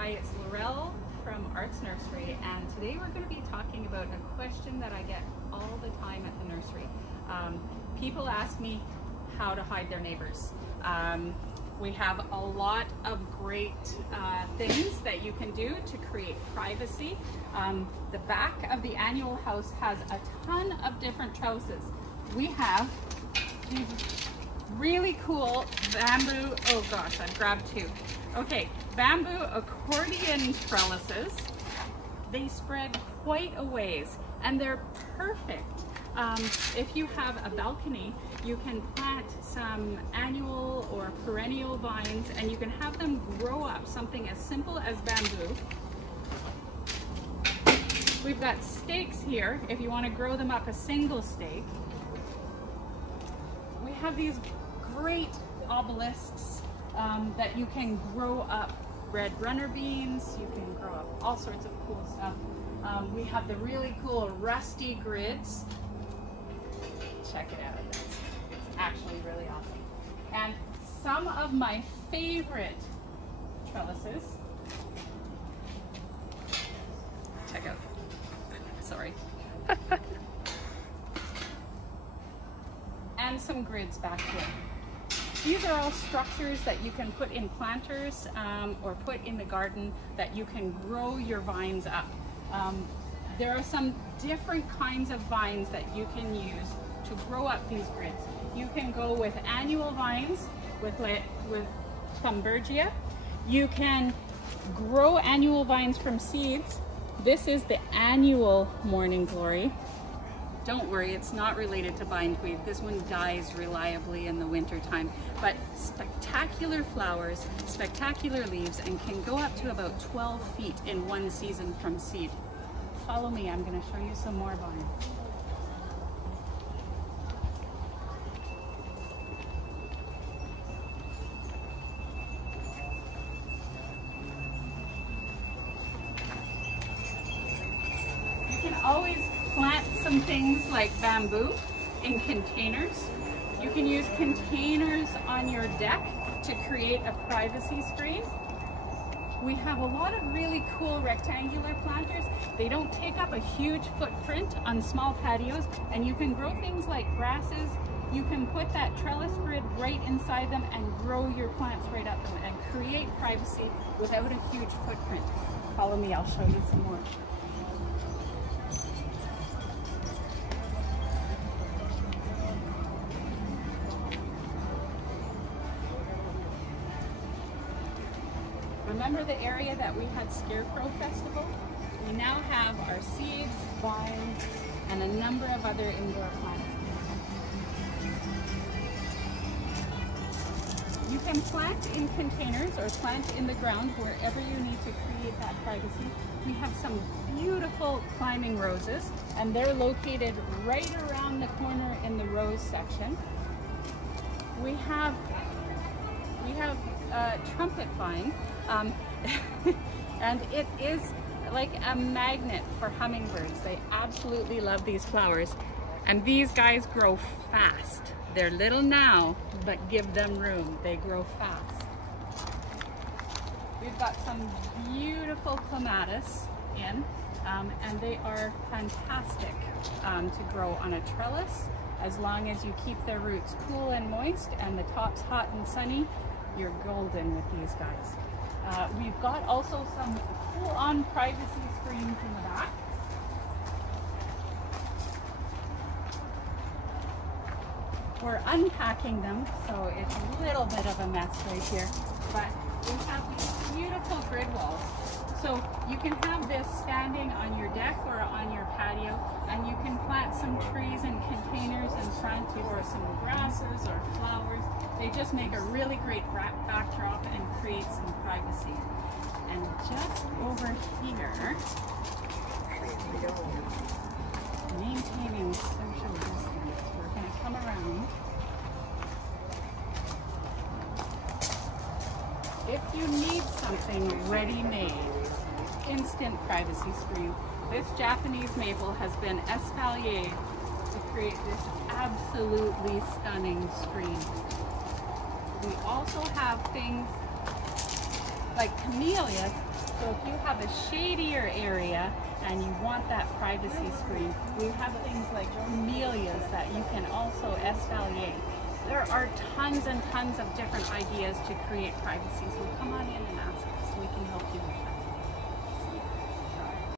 Hi, it's Laurelle from Arts Nursery, and today we're going to be talking about a question that I get all the time at the nursery. People ask me how to hide their neighbors. We have a lot of great things that you can do to create privacy. The back of the annual house has a ton of different trellises. We have these really cool bamboo, oh gosh, I've grabbed two. Okay, bamboo accordion trellises. They spread quite a ways and they're perfect. If you have a balcony, you can plant some annual or perennial vines and you can have them grow up something as simple as bamboo. We've got stakes here if you want to grow them up a single stake. We have these great obelisks that you can grow up red runner beans, you can grow up all sorts of cool stuff. We have the really cool rusty grids. Check it out, it's actually really awesome. And some of my favorite trellises, check out, sorry. And some grids back here. These are all structures that you can put in planters or put in the garden that you can grow your vines up. There are some different kinds of vines that you can use to grow up these grids. You can go with annual vines with Thumbergia. You can grow annual vines from seeds. This is the annual morning glory. Don't worry, it's not related to bindweed. This one dies reliably in the winter time, but spectacular flowers, spectacular leaves, and can go up to about 12 feet in one season from seed. Follow me, I'm going to show you some more vines. You can always plant some things like bamboo in containers. You can use containers on your deck to create a privacy screen. We have a lot of really cool rectangular planters. They don't take up a huge footprint on small patios, and you can grow things like grasses. You can put that trellis grid right inside them and grow your plants right up them and create privacy without a huge footprint. Follow me, I'll show you some more. Remember the area that we had Scarecrow Festival? We now have our seeds, vines, and a number of other indoor plants. You can plant in containers or plant in the ground wherever you need to create that privacy. We have some beautiful climbing roses, and they're located right around the corner in the rose section. We have trumpet vine, and it is like a magnet for hummingbirds. They absolutely love these flowers, and these guys grow fast. They're little now, but give them room. They grow fast. We've got some beautiful clematis in, and they are fantastic to grow on a trellis. As long as you keep their roots cool and moist and the top's hot and sunny, you're golden with these guys. We've got also some full-on privacy screens in the back. We're unpacking them, so it's a little bit of a mess right here, but we have these beautiful grid walls. So you can have this standing on your deck or on your patio, and you can plant some trees in containers in front, or some grasses or flowers. They just make a really great backdrop and create some privacy. And just over here, maintaining social distance, we're going to come around. If you need something ready-made, instant privacy screen, this Japanese maple has been espaliered to create this absolutely stunning screen. We also have things like camellias. So if you have a shadier area and you want that privacy screen, we have things like camellias that you can also espalier. There are tons and tons of different ideas to create privacy. So come on in and ask us. We can help you with that.